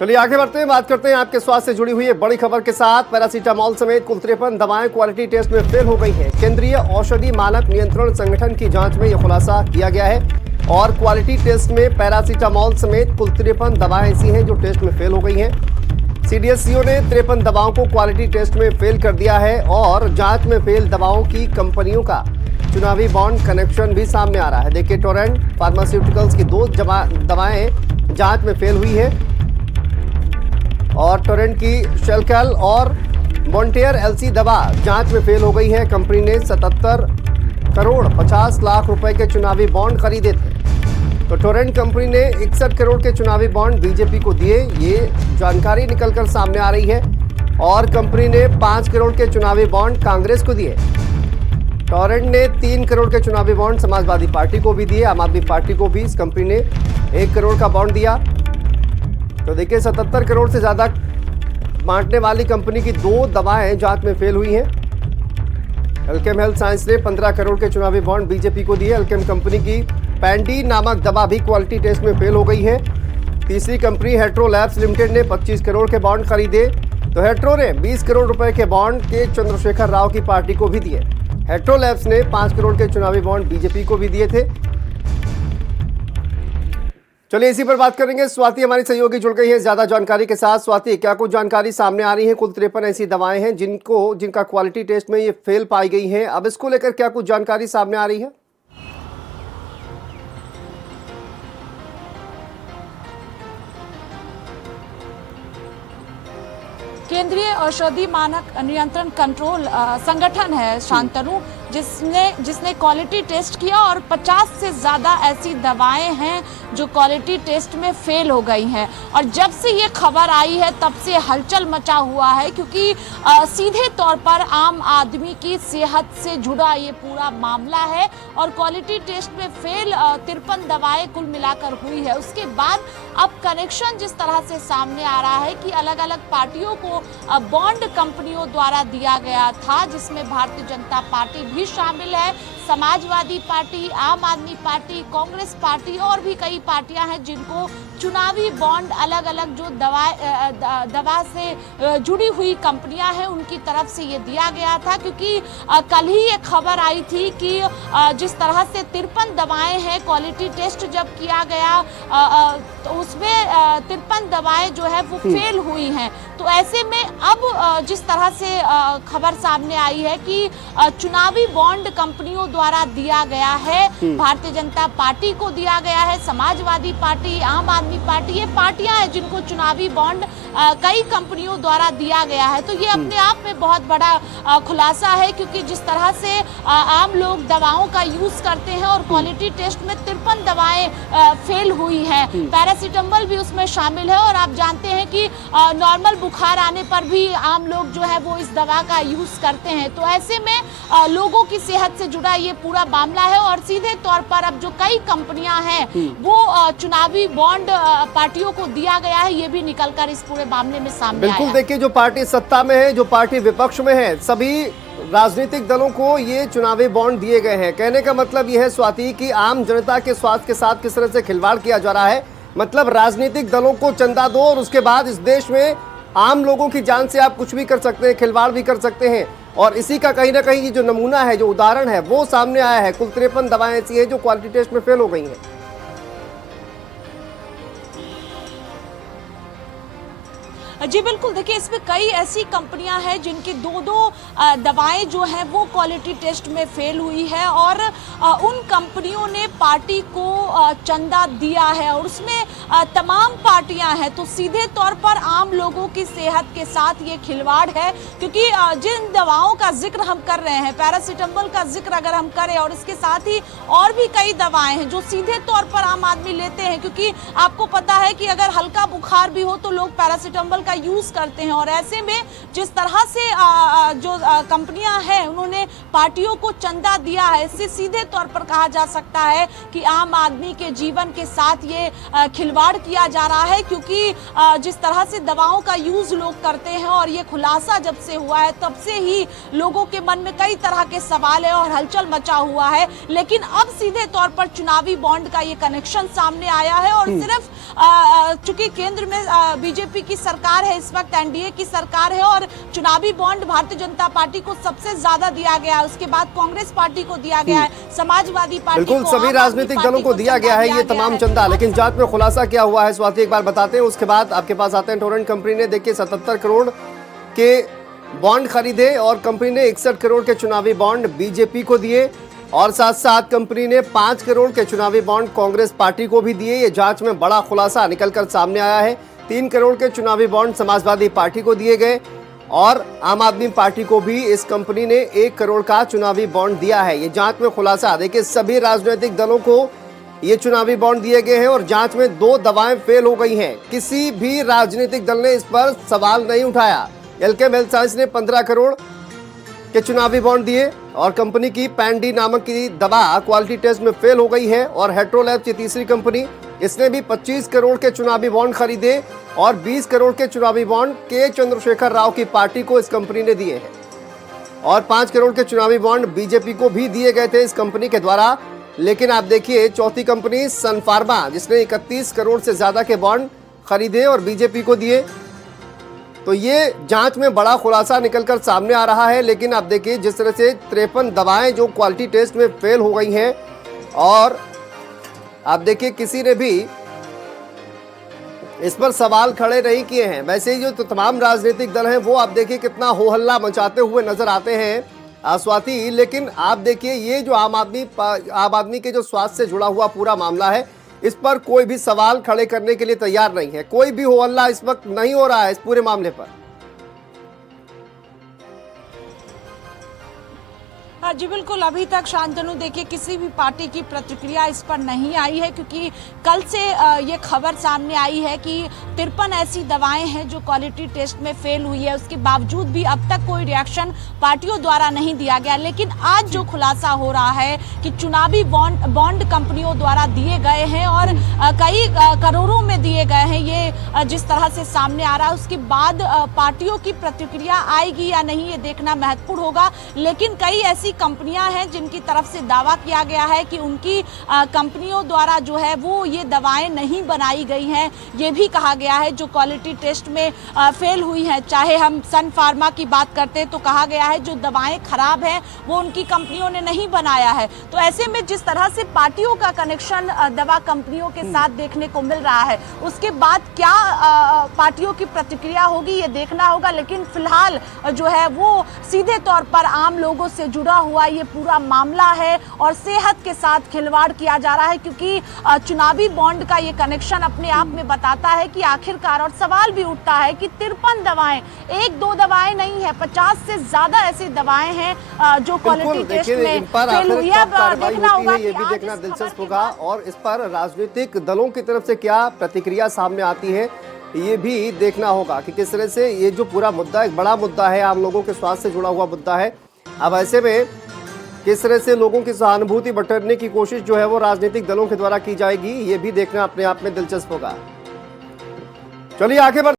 चलिए आगे बढ़ते हैं, बात करते हैं आपके स्वास्थ्य से जुड़ी हुई बड़ी खबर के साथ। पैरासीटामोल समेत कुल 53 दवाएं क्वालिटी टेस्ट में फेल हो गई हैं। केंद्रीय औषधि मानक नियंत्रण संगठन की जांच में यह खुलासा किया गया है और क्वालिटी टेस्ट में पैरासीटामोल समेत कुल 53 दवाएं ऐसी हैं जो टेस्ट में फेल हो गई हैं। सीडीएससीओ ने 53 दवाओं को क्वालिटी टेस्ट में फेल कर दिया है और जांच में फेल दवाओं की कंपनियों का चुनावी बॉन्ड कनेक्शन भी सामने आ रहा है। देखिए, टोरेंट फार्मास्यूटिकल्स की 2 दवाएं जांच में फेल हुई है और टोरेंट की शेलकल और मॉन्टेयर एलसी दवा जांच में फेल हो गई है। कंपनी ने 77 करोड़ 50 लाख रुपए के चुनावी बॉन्ड खरीदे थे, तो टोरेंट कंपनी ने 61 करोड़ के चुनावी बॉन्ड बीजेपी को दिए, ये जानकारी निकलकर सामने आ रही है। और कंपनी ने 5 करोड़ के चुनावी बॉन्ड कांग्रेस को दिए। टोरेंट ने 3 करोड़ के चुनावी बॉन्ड समाजवादी पार्टी को भी दिए। आम आदमी पार्टी को भी इस कंपनी ने 1 करोड़ का बॉन्ड दिया। तो देखिए, 77 करोड़ से ज्यादा बांटने वाली कंपनी की 2 दवाएं जांच में फेल हुई हैं। अल्केम हेल्थ साइंस ने 15 करोड़ के चुनावी बॉन्ड बीजेपी को दिए। अल्केम कंपनी की पैंडी नामक दवा भी क्वालिटी टेस्ट में फेल हो गई है। तीसरी कंपनी हेट्रो लैब्स लिमिटेड ने 25 करोड़ के बॉन्ड खरीदे, तो हेट्रो ने 20 करोड़ रुपए के बॉन्ड के चंद्रशेखर राव की पार्टी को भी दिए। हेट्रो लैब्स ने 5 करोड़ के चुनावी बॉन्ड बीजेपी को भी दिए थे। चलिए इसी पर बात करेंगे। स्वाति हमारी सहयोगी जुड़ गई है ज्यादा जानकारी के साथ। स्वाति, क्या कुछ जानकारी सामने आ रही है? कुल 53 ऐसी दवाएं हैं जिनका क्वालिटी टेस्ट में ये फेल पाई गई हैं। अब इसको लेकर क्या कुछ जानकारी सामने आ रही है? केंद्रीय औषधि मानक नियंत्रण कंट्रोल संगठन है शांतनु, जिसने क्वालिटी टेस्ट किया और 50 से ज़्यादा ऐसी दवाएं हैं जो क्वालिटी टेस्ट में फेल हो गई हैं। और जब से ये खबर आई है तब से हलचल मचा हुआ है, क्योंकि सीधे तौर पर आम आदमी की सेहत से जुड़ा ये पूरा मामला है। और क्वालिटी टेस्ट में फेल 53 दवाएं कुल मिलाकर हुई है। उसके बाद अब कनेक्शन जिस तरह से सामने आ रहा है कि अलग अलग पार्टियों को बॉन्ड कंपनियों द्वारा दिया गया था, जिसमें भारतीय जनता पार्टी भी शामिल है, समाजवादी पार्टी, आम आदमी पार्टी, कांग्रेस पार्टी और भी कई पार्टियां हैं जिनको चुनावी बॉन्ड अलग अलग जो दवा से जुड़ी हुई कंपनियां हैं उनकी तरफ से ये दिया गया था। क्योंकि कल ही ये खबर आई थी कि जिस तरह से 53 दवाएं हैं, क्वालिटी टेस्ट जब किया गया तो उसमें 53 दवाएं जो है वो फेल हुई हैं। तो ऐसे में अब जिस तरह से खबर सामने आई है कि चुनावी बॉन्ड कंपनियों द्वारा दिया गया है, भारतीय जनता पार्टी को दिया गया है, समाजवादी पार्टी, आम आदमी पार्टी, ये पार्टियां हैं जिनको चुनावी बॉन्ड कई कंपनियों द्वारा दिया गया है। तो ये अपने आप में बहुत बड़ा खुलासा है, क्योंकि जिस तरह से आम लोग दवाओं का यूज करते हैं और क्वालिटी टेस्ट में 53 दवाएं फेल हुई हैं। पैरासीटामोल भी उसमें शामिल है और आप जानते हैं कि नॉर्मल बुखार आने पर भी आम लोग जो है वो इस दवा का यूज करते हैं। तो ऐसे में लोगों की सेहत से जुड़ा ये पूरा मामला है और सीधे तौर पर अब जो कई कंपनियां हैं वो चुनावी बॉन्ड पार्टियों को दिया गया है, ये भी निकलकर इस पूरे मामले में सामने आया। बिल्कुल, देखिए, जो पार्टी सत्ता में है, जो पार्टी विपक्ष में है, सभी राजनीतिक दलों को ये चुनावी बॉन्ड दिए गए हैं। कहने का मतलब यह है स्वाति कि आम जनता के स्वास्थ्य के साथ किस तरह से खिलवाड़ किया जा रहा है। मतलब राजनीतिक दलों को चंदा दो और उसके बाद इस देश में आम लोगों की जान से आप कुछ भी कर सकते हैं, खिलवाड़ भी कर सकते हैं। और इसी का कहीं ना कहीं जो नमूना है, जो उदाहरण है, वो सामने आया है। कुल 53 दवाएं ऐसी हैं जो क्वालिटी टेस्ट में फेल हो गई हैं। जी बिल्कुल, देखिए, इसमें कई ऐसी कंपनियां हैं जिनकी 2-2 दवाएं जो हैं वो क्वालिटी टेस्ट में फेल हुई है और उन कंपनियों ने पार्टी को चंदा दिया है और उसमें तमाम पार्टियां हैं। तो सीधे तौर पर आम लोगों की सेहत के साथ ये खिलवाड़ है, क्योंकि जिन दवाओं का जिक्र हम कर रहे हैं, पैरासीटामोल का जिक्र अगर हम करें और इसके साथ ही और भी कई दवाएं हैं जो सीधे तौर पर आम आदमी लेते हैं, क्योंकि आपको पता है कि अगर हल्का बुखार भी हो तो लोग पैरासीटामोल का यूज करते हैं। और ऐसे में जिस तरह से जो कंपनियां हैं उन्होंने पार्टियों को चंदा दिया है, इससे सीधे तौर पर कहा जा सकता है कि आम आदमी के जीवन के साथ ये खिलवाड़ किया जा रहा है। क्योंकि जिस तरह से दवाओं का यूज लोग करते हैं और ये खुलासा जब से हुआ है तब से ही लोगों के मन में कई तरह के सवाल है और हलचल मचा हुआ है। लेकिन अब सीधे तौर पर चुनावी बॉन्ड का ये कनेक्शन सामने आया है और सिर्फ चूंकि केंद्र में बीजेपी की सरकार है, इस वक्त एनडीए की सरकार है और चुनावी बॉन्ड भारतीय जनता पार्टी को सबसे ज्यादा दिया गया है, उसके बाद कांग्रेस पार्टी को दिया गया है, समाजवादी पार्टी बिल्कुल को, सभी राजनीतिक दलों को दिया गया है ये तमाम चंदा। लेकिन जांच में खुलासा क्या हुआ है स्वाति एक बार बताते हैं, उसके बाद आपके पास आते हैं। टोरेंट कंपनी ने देखिए 77 करोड़ के बॉन्ड खरीदे और कंपनी ने 61 करोड़ के चुनावी बॉन्ड बीजेपी को दिए और साथ साथ कंपनी ने 5 करोड़ के चुनावी बॉन्ड कांग्रेस पार्टी को भी दिए। ये जांच में बड़ा खुलासा निकलकर सामने आया है। 3 करोड़ के चुनावी बॉन्ड समाजवादी पार्टी को दिए गए और आम आदमी पार्टी को भी इस कंपनी ने 1 करोड़ का चुनावी बॉन्ड दिया है। ये जांच में खुलासा। देखिए सभी राजनीतिक दलों को ये चुनावी बॉन्ड दिए गए हैं और जांच में 2 दवाएं फेल हो गई हैं। किसी भी राजनीतिक दल ने इस पर सवाल नहीं उठाया। एल्केम हेल्थ साइंस ने 15 करोड़ के चुनावी बॉन्ड दिए और कंपनी की पैंडी नामक की दवा क्वालिटी टेस्ट में फेल हो गई है। और हेट्रोलैब की तीसरी कंपनी, इसने भी 25 करोड़ के चुनावी बॉन्ड खरीदे और 20 करोड़ के चुनावी बॉन्ड के चंद्रशेखर राव की पार्टी को इस कंपनी ने दिए हैं और 5 करोड़ के चुनावी बॉन्ड बीजेपी को भी दिए गए थे इस कंपनी के द्वारा। लेकिन आप देखिए चौथी कंपनी सन फार्मा, जिसने 31 करोड़ से ज्यादा के बॉन्ड खरीदे और बीजेपी को दिए। तो ये जांच में बड़ा खुलासा निकलकर सामने आ रहा है। लेकिन आप देखिए जिस तरह से 53 दवाएं जो क्वालिटी टेस्ट में फेल हो गई हैं और आप देखिए किसी ने भी इस पर सवाल खड़े नहीं किए हैं। वैसे ही जो तो तमाम राजनीतिक दल हैं वो आप देखिए कितना हो हल्ला मचाते हुए नजर आते हैं स्वाति। लेकिन आप देखिए ये जो आम आदमी के जो स्वास्थ्य से जुड़ा हुआ पूरा मामला है, इस पर कोई भी सवाल खड़े करने के लिए तैयार नहीं है। कोई भी हो हल्ला इस वक्त नहीं हो रहा है इस पूरे मामले पर। हाँ जी बिल्कुल, अभी तक शांतनु देखिए किसी भी पार्टी की प्रतिक्रिया इस पर नहीं आई है क्योंकि कल से ये खबर सामने आई है कि 53 ऐसी दवाएं हैं जो क्वालिटी टेस्ट में फेल हुई है। उसके बावजूद भी अब तक कोई रिएक्शन पार्टियों द्वारा नहीं दिया गया। लेकिन आज जो खुलासा हो रहा है कि चुनावी बॉन्ड कंपनियों द्वारा दिए गए हैं और कई करोड़ों में दिए गए हैं, ये जिस तरह से सामने आ रहा है, उसके बाद पार्टियों की प्रतिक्रिया आएगी या नहीं ये देखना महत्वपूर्ण होगा। लेकिन कई ऐसी कंपनियां हैं जिनकी तरफ से दावा किया गया है कि उनकी कंपनियों द्वारा जो है वो ये दवाएं नहीं बनाई गई हैं। ये भी कहा गया है जो क्वालिटी टेस्ट में फेल हुई हैं। चाहे हम सन फार्मा की बात करते हैं तो कहा गया है जो दवाएं खराब हैं वो उनकी कंपनियों ने नहीं बनाया है। तो ऐसे में जिस तरह से पार्टियों का कनेक्शन दवा कंपनियों के साथ देखने को मिल रहा है, उसके बाद क्या पार्टियों की प्रतिक्रिया होगी ये देखना होगा। लेकिन फिलहाल जो है वो सीधे तौर पर आम लोगों से जुड़ा हुआ ये पूरा मामला है और सेहत के साथ खिलवाड़ किया जा रहा है क्योंकि चुनावी बॉन्ड का ये कनेक्शन अपने आप में बताता है कि आखिरकार, और सवाल भी उठता है कि 53 दवाएं, 1-2 दवाएं नहीं है, 50 से ज्यादा ऐसी दवाएं हैं जो क्वालिटी टेस्ट में फेल हुई है। देखना होगा, ये भी देखना दिलचस्प होगा और इस पर राजनीतिक दलों की तरफ से क्या प्रतिक्रिया सामने आती है ये भी देखना होगा कि किस तरह से ये जो पूरा मुद्दा एक बड़ा मुद्दा है, आम लोगों के स्वास्थ्य से जुड़ा हुआ मुद्दा है। अब ऐसे में किस तरह से लोगों की सहानुभूति बटोरने की कोशिश जो है वो राजनीतिक दलों के द्वारा की जाएगी, ये भी देखना अपने आप में दिलचस्प होगा। चलिए आगे बढ़